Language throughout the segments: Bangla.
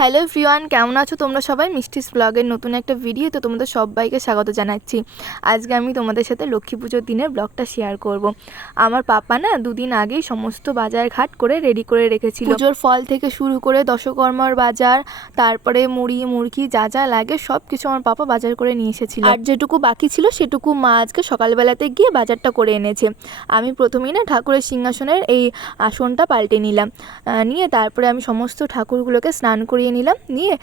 হ্যালো এভরিওয়ান, কেমন আছো তোমরা সবাই? মিষ্টিস ব্লগের নতুন একটা ভিডিও তো তোমাদের সবাইকে স্বাগত জানাচ্ছি। আজকে আমি তোমাদের সাথে লক্ষ্মী পুজোর দিনের ব্লগটা শেয়ার করব। আমার পাপা না দুদিন আগেই সমস্ত বাজার ঘাট করে রেডি করে রেখেছিল। পুজোর ফল থেকে শুরু করে দশকর্মার বাজার, তারপরে মুড়ি মুরগি যা যা লাগে সব কিছু আমার পাপা বাজার করে নিয়ে এসেছিল। আর যেটুকু বাকি ছিল সেটুকু মা আজকে সকালবেলাতে গিয়ে বাজারটা করে এনেছে। আমি প্রথমেই না ঠাকুরের সিংহাসনের এই আসনটা পাল্টে নিলাম, নিয়ে তারপরে আমি সমস্ত ঠাকুরগুলোকে স্নান করিয়ে নিলাম, নিয়ে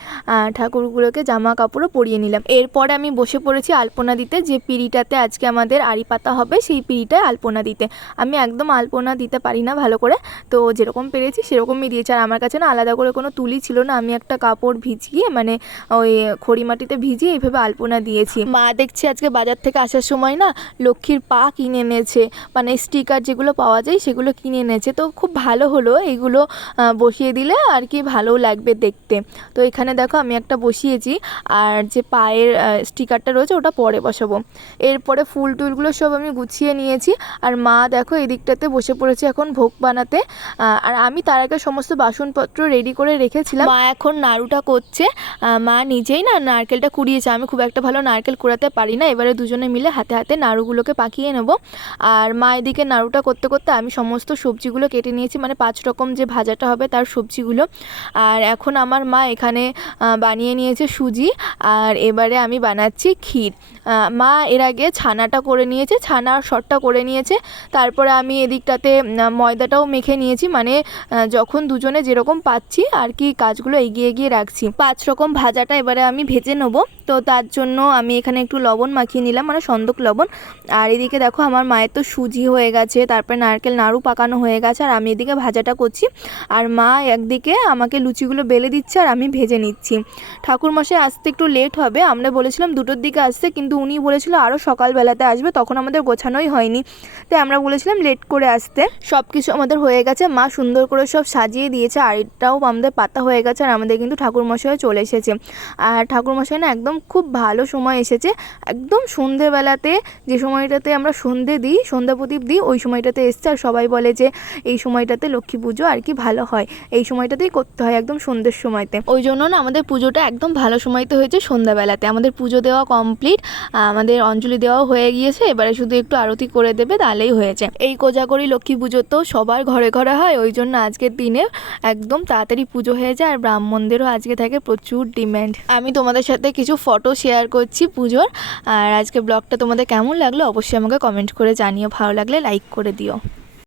ঠাকুরগুলোকে জামা কাপড়ও পরিয়ে নিলাম। এরপরে আমি বসে পড়েছি আলপনা দিতে। যে পিঁড়িটাতে আজকে আমাদের আড়ি পাতা হবে সেই পিঁড়িটায় আলপনা দিতে। আমি একদম আলপনা দিতে পারি না ভালো করে, তো যেরকম পেরেছি সেরকমই দিয়েছি। আর আমার কাছে না আলাদা করে কোনো তুলি ছিল না, আমি একটা কাপড় ভিজিয়ে মানে ওই খড়ি মাটিতে ভিজিয়ে এইভাবে আলপনা দিয়েছি। মা দেখছি আজকে বাজার থেকে আসার সময় না লক্ষ্মীর পা কিনে এনেছে, মানে স্টিকার যেগুলো পাওয়া যায় সেগুলো কিনে এনেছে। তো খুব ভালো হলো, এইগুলো বসিয়ে দিলে আর কি ভালো লাগবে দেখতে। তো এখানে দেখো আমি একটা বসিয়েছি, আর যে পায়ের স্টিকারটা রয়েছে ওটা পরে বসাবো। এরপরে ফুল টুলগুলো সব আমি গুছিয়ে নিয়েছি। আর মা দেখো এই দিকটাতে বসে পড়েছে এখন ভোগ বানাতে। আর আমি তার আগে সমস্ত বাসনপত্র রেডি করে রেখেছিলাম। মা এখন নাড়ুটা করছে। মা নিজেই না নারকেলটা কুড়িয়েছে, আমি খুব একটা ভালো নারকেল কুড়াতে পারি না। এবারে দুজনে মিলে হাতে হাতে নাড়ুগুলোকে পাকিয়ে নেব। আর মা এদিকে নাড়ুটা করতে করতে আমি সমস্ত সবজিগুলো কেটে নিয়েছি, মানে 5 রকম যে ভাজাটা হবে তার সবজিগুলো। আর এখন আমার মা এখানে বানিয়ে নিয়েছে সুজি, আর এবারে আমি বানাচ্ছি ক্ষীর। মা এর আগে ছানাটা করে নিয়েছে, ছানার শটটা করে নিয়েছে। তারপরে আমি এদিকটাতে ময়দাটাও মেখে নিয়েছি, মানে যখন দুজনে যেরকম পাচ্ছি আর কি কাজগুলো এগিয়ে এগিয়ে রাখছি। 5 রকম ভাজাটা এবারে আমি ভেজে নেবো, তো তার জন্য আমি এখানে একটু লবণ মাখিয়ে নিলাম, মানে সন্দক লবণ। আর এদিকে দেখো আমার মায়ের তো সুজি হয়ে গেছে, তারপরে নারকেল নাড়ু পাকানো হয়ে গেছে, আর আমি এদিকে ভাজাটা করছি। আর মা একদিকে আমাকে লুচিগুলো বেলে দিচ্ছে আর আমি ভেজে নিচ্ছি। ঠাকুরমশাই আসতে একটু লেট হবে, আমরা বলেছিলাম 2টোর দিকে আসতে, কিন্তু উনি বলেছিল আরও সকালবেলাতে আসবে, তখন আমাদের গোছানোই হয়নি, তাই আমরা বলেছিলাম লেট করে আসতে। সব কিছু আমাদের হয়ে গেছে, মা সুন্দর করে সব সাজিয়ে দিয়েছে, আর এটাও আমাদের পাতা হয়ে গেছে। আর আমাদের কিন্তু ঠাকুরমশাই চলে এসেছে। আর ঠাকুরমশাই না একদম খুব ভালো সময় এসেছে, একদম সন্ধেবেলাতে, যে সময়টাতে আমরা সন্ধে দিই, সন্ধ্যা প্রদীপ দিই, ওই সময়টাতে এসছে। আর সবাই বলে যে এই সময়টাতে লক্ষ্মী পুজো আর কি ভালো হয়, এই সময়টাতেই করতে হয় একদম সন্ধ্যের সময়তে। ওই জন্য না আমাদের পুজোটা একদম ভালো সময়তে হয়েছে, সন্ধ্যাবেলাতে। আমাদের পুজো দেওয়া কমপ্লিট, আমাদের অঞ্জলি দেওয়াও হয়ে গিয়েছে, এবারে শুধু একটু আরতি করে দেবে তাহলেই হয়েছে। এই কোজাগরি লক্ষ্মী পুজো তো সবার ঘরে ঘরে হয়, ওই জন্য আজকের দিনে একদম তাড়াতাড়ি পুজো হয়ে যায়। আর ব্রাহ্মণদেরও আজকে থাকে প্রচুর ডিম্যান্ড। আমি তোমাদের সাথে কিছু ফটো শেয়ার করছি পুজোর। আর আজকে ব্লগটা তোমাদের কেমন লাগলো অবশ্যই আমাকে কমেন্ট করে জানিও, ভালো লাগলে লাইক করে দিও।